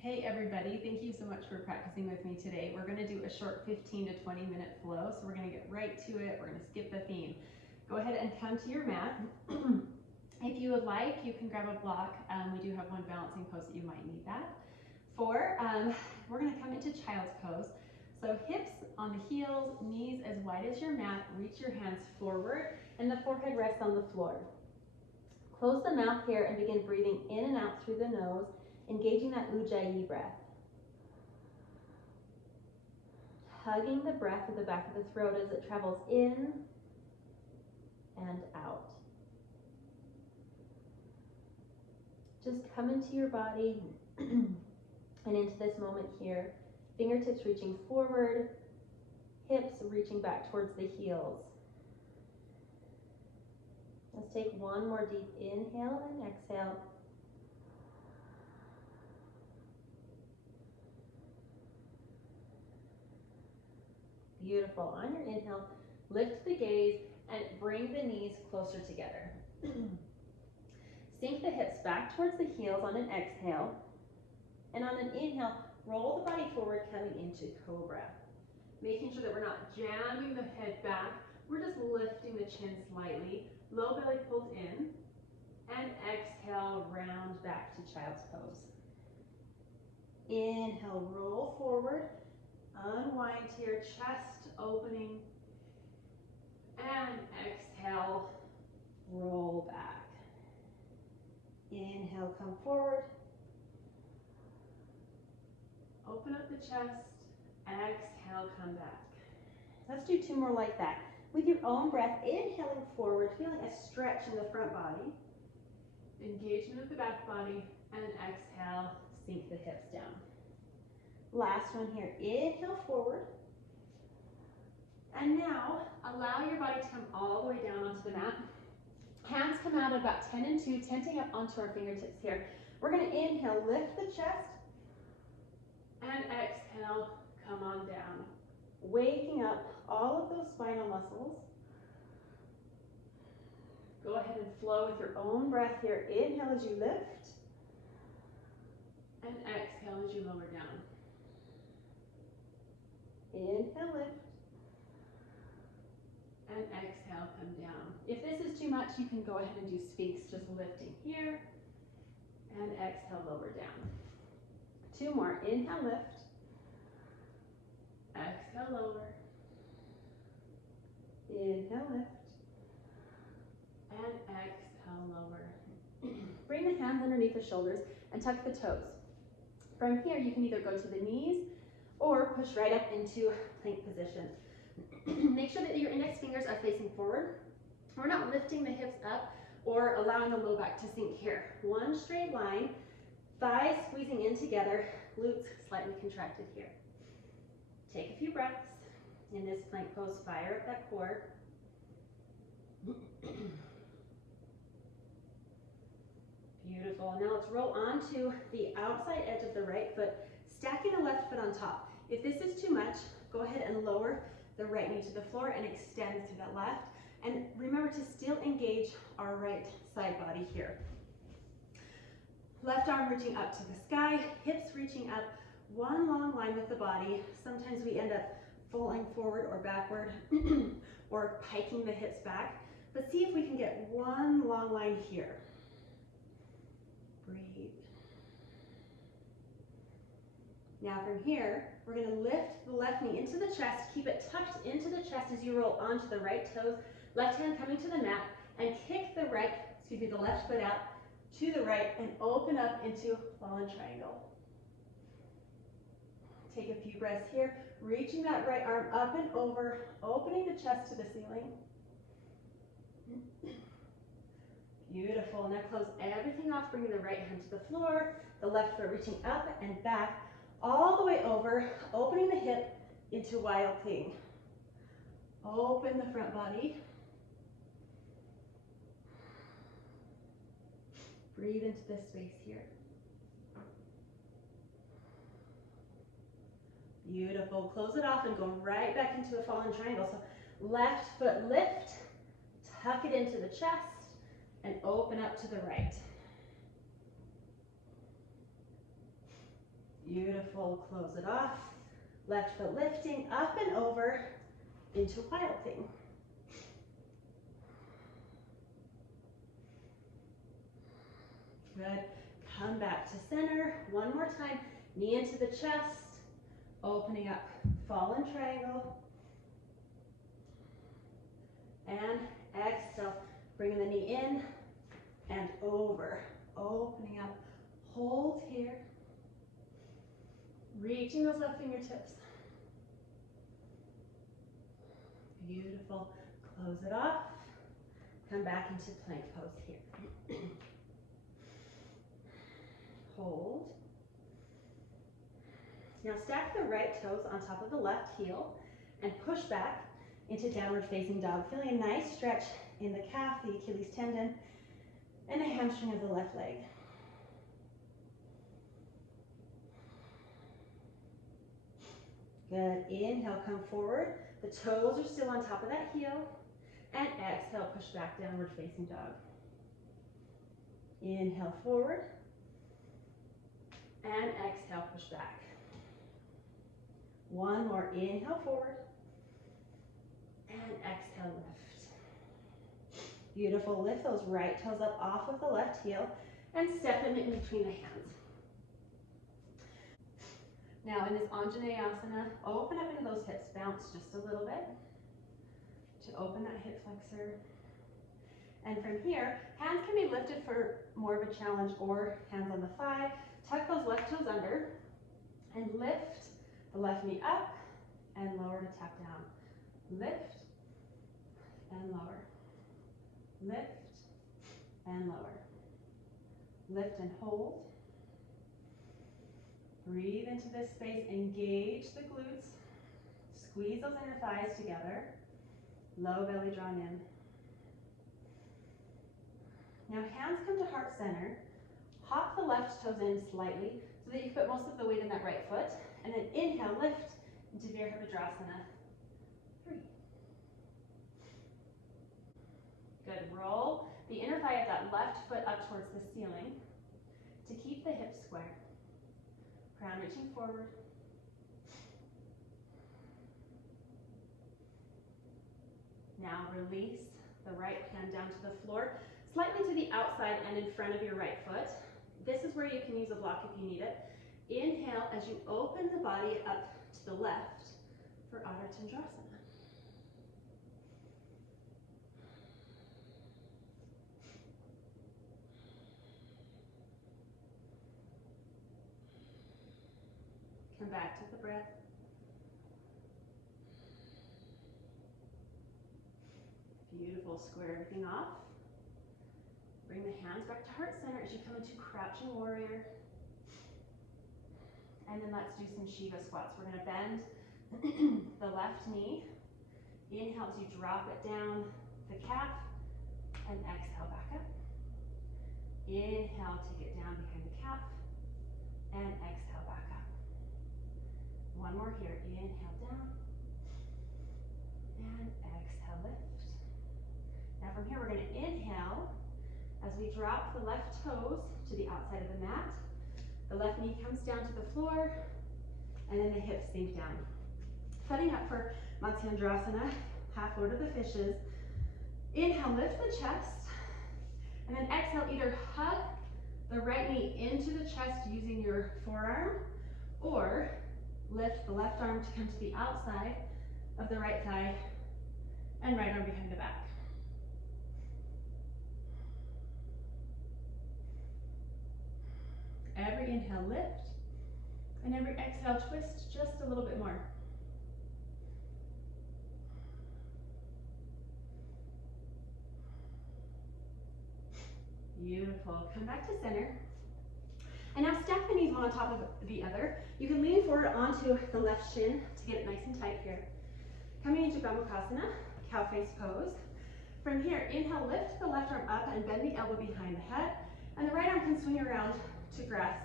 Hey everybody, thank you so much for practicing with me today. We're going to do a short 15 to 20 minute flow, so we're going to get right to it. We're going to skip the theme. Go ahead and come to your mat. If you would like, you can grab a block. We do have one balancing pose that you might need that. We're going to come into child's pose. So hips on the heels, knees as wide as your mat, reach your hands forward, and the forehead rests on the floor. Close the mouth here and begin breathing in and out through the nose, engaging that Ujjayi breath. Hugging the breath with the back of the throat as it travels in and out. Just come into your body and into this moment here. Fingertips reaching forward, hips reaching back towards the heels. Let's take one more deep inhale and exhale. Beautiful. On your inhale, lift the gaze and bring the knees closer together. Sink the hips back towards the heels on an exhale. And on an inhale, roll the body forward, coming into cobra. Making sure that we're not jamming the head back. We're just lifting the chin slightly. Low belly pulls in. And exhale, round back to child's pose. Inhale, roll forward. Unwind to your chest opening. And exhale, roll back. Inhale, come forward. Open up the chest. Exhale, come back. Let's do two more like that. With your own breath, inhaling forward, feeling a stretch in the front body. Engagement of the back body. And exhale, sink the hips down. Last one here. Inhale forward. And now, allow your body to come all the way down onto the mat. Hands come out at about 10 and 2, tenting up onto our fingertips here. We're going to inhale, lift the chest. And exhale, come on down. Waking up all of those spinal muscles. Go ahead and flow with your own breath here. Inhale as you lift. And exhale as you lower down. Inhale, lift. And exhale, come down. If this is too much, you can go ahead and do Sphinx, just lifting here. And exhale, lower down. Two more. Inhale, lift. Exhale, lower. Inhale, lift. And exhale, lower. Bring the hands underneath the shoulders and tuck the toes. From here, you can either go to the knees or push right up into plank position. Make sure that your index fingers are facing forward. We're not lifting the hips up or allowing the low back to sink here. One straight line, thighs squeezing in together, glutes slightly contracted here. Take a few breaths. In this plank pose, fire up that core. Beautiful. Now let's roll onto the outside edge of the right foot, stacking the left foot on top. If this is too much, go ahead and lower the right knee to the floor and extend to the left. And remember to still engage our right side body here. Left arm reaching up to the sky, hips reaching up, one long line with the body. Sometimes we end up falling forward or backward or piking the hips back. But see if we can get one long line here. Breathe. Now from here, we're going to lift the left knee into the chest, keep it tucked into the chest as you roll onto the right toes, left hand coming to the mat, and kick the left foot out to the right and open up into fallen triangle. Take a few breaths here, reaching that right arm up and over, opening the chest to the ceiling. Beautiful. Now close everything off, bringing the right hand to the floor, the left foot reaching up and back, all the way over, opening the hip into wild thing. Open the front body. Breathe into this space here. Beautiful. Close it off and go right back into a fallen triangle. So left foot lift, tuck it into the chest, and open up to the right. Beautiful, close it off. Left foot lifting up and over into wild thing. Good. Come back to center. One more time. Knee into the chest. Opening up. Fallen triangle. And exhale. Bringing the knee in and over. Opening up. Hold here. Reaching those left fingertips. Beautiful. Close it off. Come back into plank pose here. Hold. Now stack the right toes on top of the left heel and push back into downward facing dog. Feeling a nice stretch in the calf, the Achilles tendon, and the hamstring of the left leg. Good. Inhale, come forward. The toes are still on top of that heel. And exhale, push back, downward facing dog. Inhale, forward. And exhale, push back. One more. Inhale, forward. And exhale, lift. Beautiful. Lift those right toes up off of the left heel and step them in between the hands. Now in this Anjaneyasana, open up into those hips. Bounce just a little bit to open that hip flexor. And from here, hands can be lifted for more of a challenge or hands on the thigh. Tuck those left toes under and lift the left knee up and lower to tap down. Lift and lower. Lift and lower. Lift and hold. Breathe into this space, engage the glutes, squeeze those inner thighs together, low belly drawn in. Now hands come to heart center, hop the left toes in slightly so that you put most of the weight in that right foot, and then inhale, lift into Virabhadrasana. 3. Good, roll the inner thigh of that left foot up towards the ceiling to keep the hips square. Crown reaching forward. Now release the right hand down to the floor, slightly to the outside and in front of your right foot. This is where you can use a block if you need it. Inhale as you open the body up to the left for Ardha Chandrasana. Come back to the breath. Beautiful. Square everything off. Bring the hands back to heart center as you come into crouching warrior. And then let's do some Shiva squats. We're going to bend the left knee. Inhale as you drop it down the calf and exhale back up. Inhale, take it down behind the calf and exhale back up. One more here. Inhale down and exhale, lift. Now from here we're going to inhale as we drop the left toes to the outside of the mat. The left knee comes down to the floor and then the hips sink down. Setting up for Matsyendrasana, half Lord of the Fishes. Inhale, lift the chest, and then exhale, either hug the right knee into the chest using your forearm, or lift the left arm to come to the outside of the right thigh and right arm behind the back. Every inhale, lift, and every exhale, twist just a little bit more. Beautiful. Come back to center. And now stack the knees one on top of the other. You can lean forward onto the left shin to get it nice and tight here. Coming into Gomukhasana, cow face pose. From here, inhale, lift the left arm up and bend the elbow behind the head. And the right arm can swing around to grasp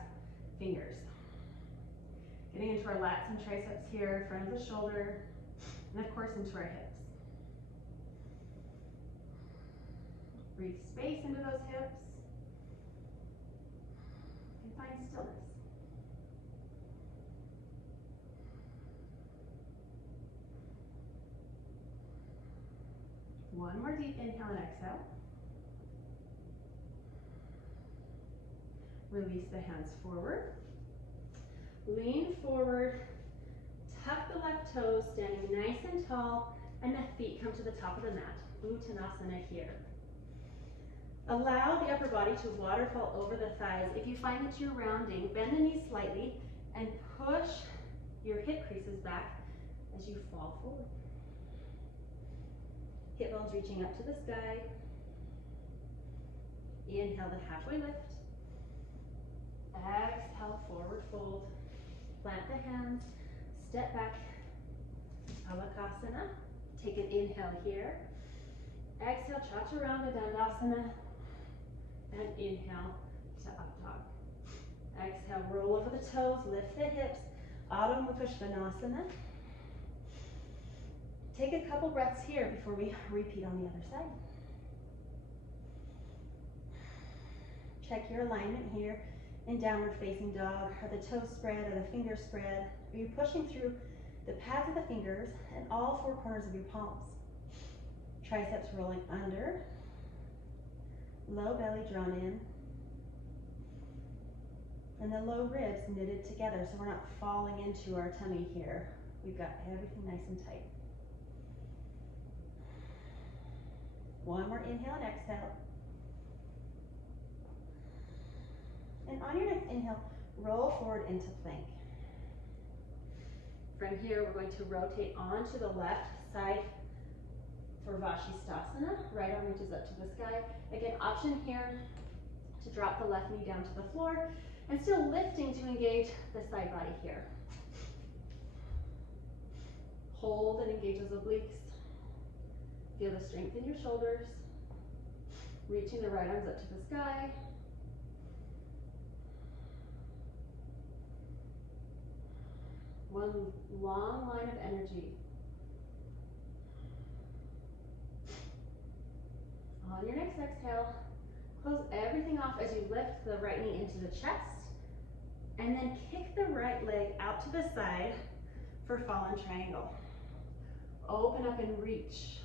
fingers. Getting into our lats and triceps here, front of the shoulder, and of course into our hips. Breathe space into those hips. And find stillness. deep inhale and exhale. Release the hands forward. Lean forward. Tuck the left toes, standing nice and tall, and the feet come to the top of the mat. Uttanasana here. Allow the upper body to waterfall over the thighs. If you find that you're rounding, bend the knees slightly and push your hip creases back as you fall forward. Hip bones reaching up to the sky. Inhale the halfway lift. Exhale, forward fold. Plant the hands, step back, Alakasana. Take an inhale here. Exhale, Chaturanga Dandasana. And inhale to up dog. Exhale, roll over the toes, lift the hips, Adho Mukha Svanasana. Take a couple breaths here before we repeat on the other side. Check your alignment here in downward facing dog. Are the toes spread? Are the fingers spread? Are you pushing through the pads of the fingers and all four corners of your palms? Triceps rolling under. Low belly drawn in. And the low ribs knitted together so we're not falling into our tummy here. We've got everything nice and tight. One more inhale and exhale. And on your next inhale, roll forward into plank. From here, we're going to rotate onto the left side for Vashisthasana. Right arm reaches up to the sky. Again, option here to drop the left knee down to the floor and still lifting to engage the side body here. Hold and engage those obliques. Feel the strength in your shoulders. Reaching the right arms up to the sky. One long line of energy. On your next exhale, close everything off as you lift the right knee into the chest, and then kick the right leg out to the side for fallen triangle. Open up and reach.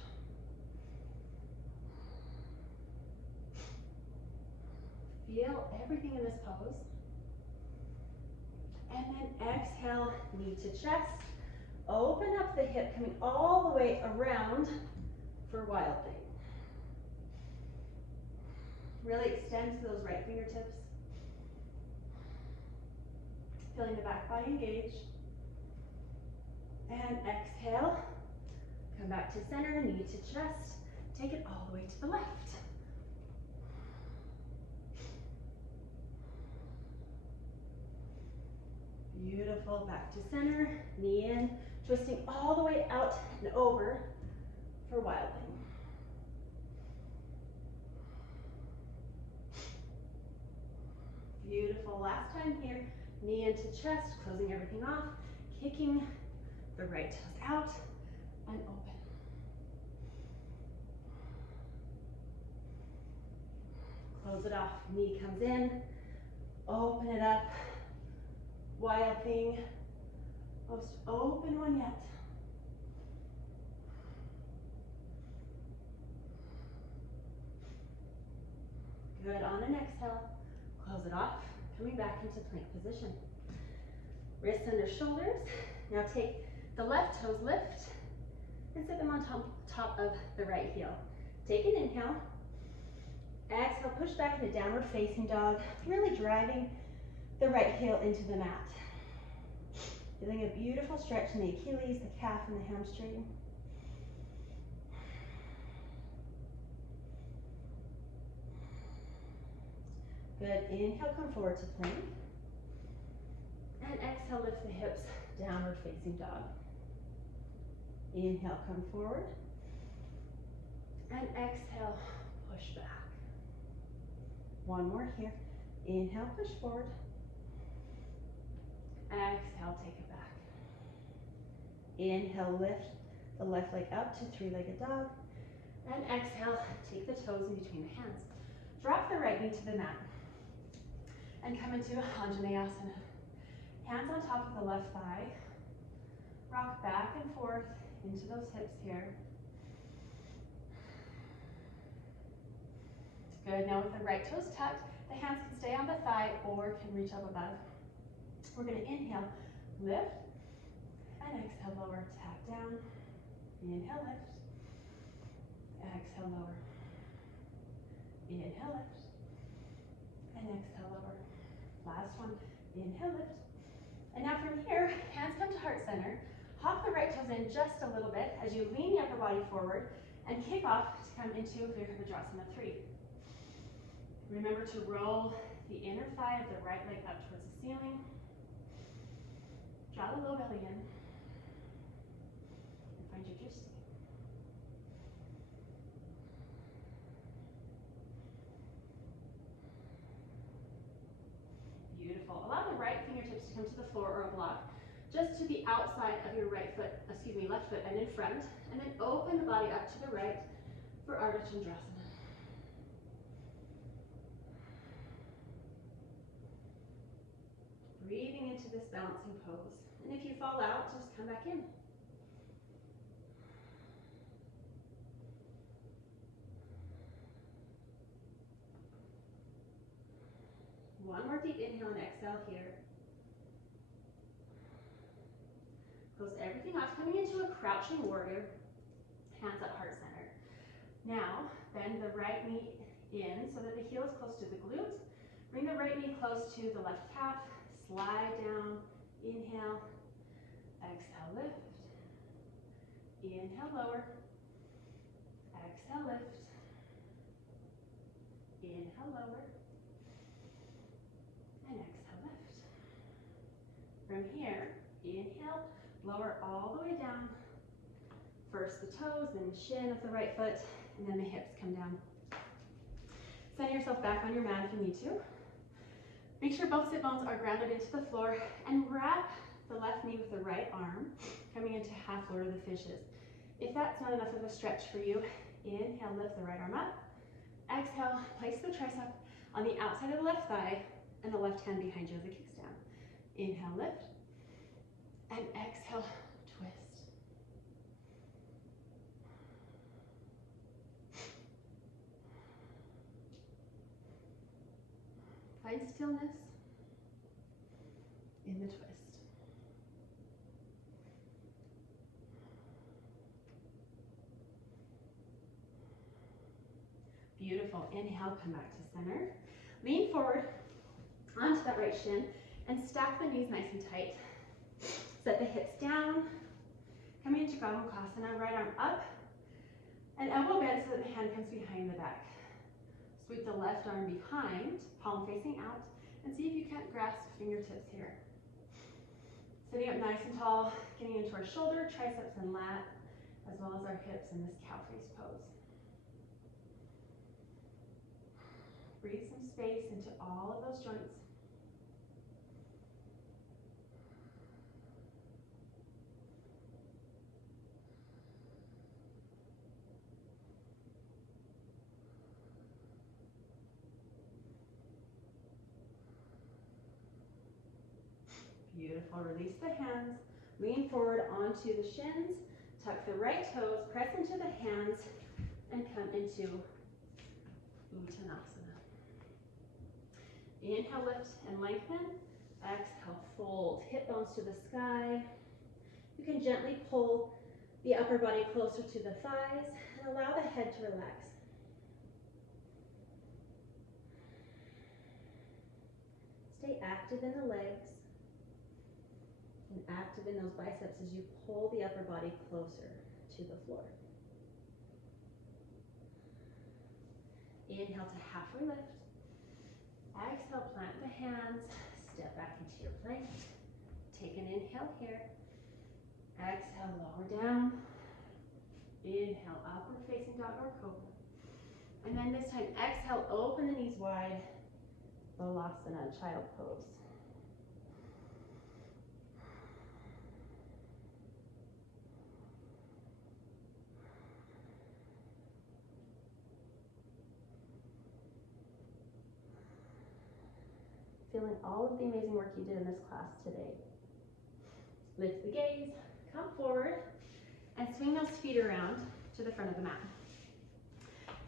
Feel everything in this pose. And then exhale, knee to chest. Open up the hip, coming all the way around for wild thing. Really extend to those right fingertips. Feeling the back body engage. And exhale. Come back to center, knee to chest. Take it all the way to the left. Beautiful, back to center, knee in, twisting all the way out and over for wild thing. Beautiful, last time here, knee into chest, closing everything off, kicking the right toes out and open. Close it off, knee comes in, open it up. Wild thing, most open one yet. Good, on an exhale, close it off, coming back into plank position. Wrists under shoulders. Now take the left toes, lift, and sit them on top of the right heel. Take an inhale. Exhale, push back into downward facing dog, really driving the right heel into the mat. Feeling a beautiful stretch in the Achilles, the calf, and the hamstring. Good, inhale, come forward to plank. And exhale, lift the hips, downward facing dog. Inhale, come forward. And exhale, push back. One more here. Inhale, push forward. Exhale, take it back. Inhale, lift the left leg up to three-legged dog. And exhale, take the toes in between the hands. Drop the right knee to the mat. And come into Anjaneyasana. Hands on top of the left thigh. Rock back and forth into those hips here. Good, now with the right toes tucked, the hands can stay on the thigh or can reach up above. We're gonna inhale, lift, and exhale, lower, tap down. Inhale, lift, exhale, lower. Inhale, lift, and exhale, lower. Last one, inhale, lift. And now from here, hands come to heart center. Hop the right toes in just a little bit as you lean the upper body forward and kick off to come into Virabhadrasana 3. Remember to roll the inner thigh of the right leg up towards the ceiling. Draw the low belly in. And find your drishti. Beautiful. Allow the right fingertips to come to the floor or a block, just to the outside of your left foot and in front, and then open the body up to the right for Ardha Chandrasana. Breathing into this balancing pose. And if you fall out, just come back in. One more deep inhale and exhale here. Close everything off, coming into a crouching warrior, hands at heart center. Now, bend the right knee in so that the heel is close to the glute. Bring the right knee close to the left calf, slide down, inhale, exhale, lift. Inhale, lower, exhale, lift. Inhale, lower, and exhale, lift. From here, inhale, lower all the way down. First the toes, then the shin of the right foot, and then the hips come down. Send yourself back on your mat if you need to. Make sure both sit bones are grounded into the floor, and wrap the left knee with the right arm, coming into half Lord of the Fishes. If that's not enough of a stretch for you, inhale, lift the right arm up. Exhale, place the tricep on the outside of the left thigh, and the left hand behind you as it kicks down. Inhale, lift, and exhale, twist. Find stillness in the twist. Beautiful. Inhale, come back to center. Lean forward onto that right shin and stack the knees nice and tight. Set the hips down. Coming into Gabha Mukhasanā, right arm up and elbow bend so that the hand comes behind the back. Sweep the left arm behind, palm facing out, and see if you can't grasp fingertips here. Sitting up nice and tall, getting into our shoulder, triceps, and lat, as well as our hips in this cow face pose. Breathe some space into all of those joints. Beautiful. Release the hands, lean forward onto the shins, tuck the right toes, press into the hands, and come into Uttanasana. Inhale, lift and lengthen. Exhale, fold. Hip bones to the sky. You can gently pull the upper body closer to the thighs and allow the head to relax. Stay active in the legs and active in those biceps as you pull the upper body closer to the floor. Inhale to halfway lift. Exhale, plant the hands, step back into your plank. Take an inhale here. Exhale, lower down. Inhale, upward facing dog or cobra. And then this time, exhale, open the knees wide. Balasana, child pose. Feeling all of the amazing work you did in this class today. Lift the gaze, come forward, and swing those feet around to the front of the mat.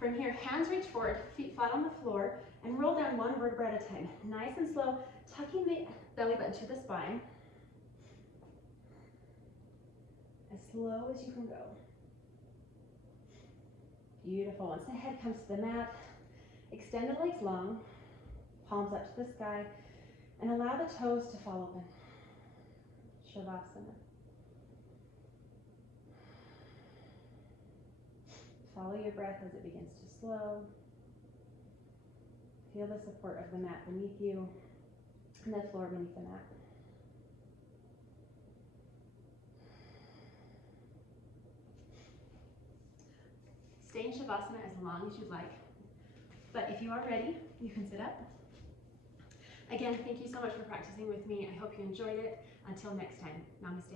From here, hands reach forward, feet flat on the floor, and roll down one vertebra at a time. Nice and slow, tucking the belly button to the spine. As slow as you can go. Beautiful. Once the head comes to the mat, extend the legs long, palms up to the sky, and allow the toes to fall open. Shavasana. Follow your breath as it begins to slow. Feel the support of the mat beneath you and the floor beneath the mat. Stay in Shavasana as long as you'd like, but if you are ready, you can sit up. Again, thank you so much for practicing with me. I hope you enjoyed it. Until next time, namaste.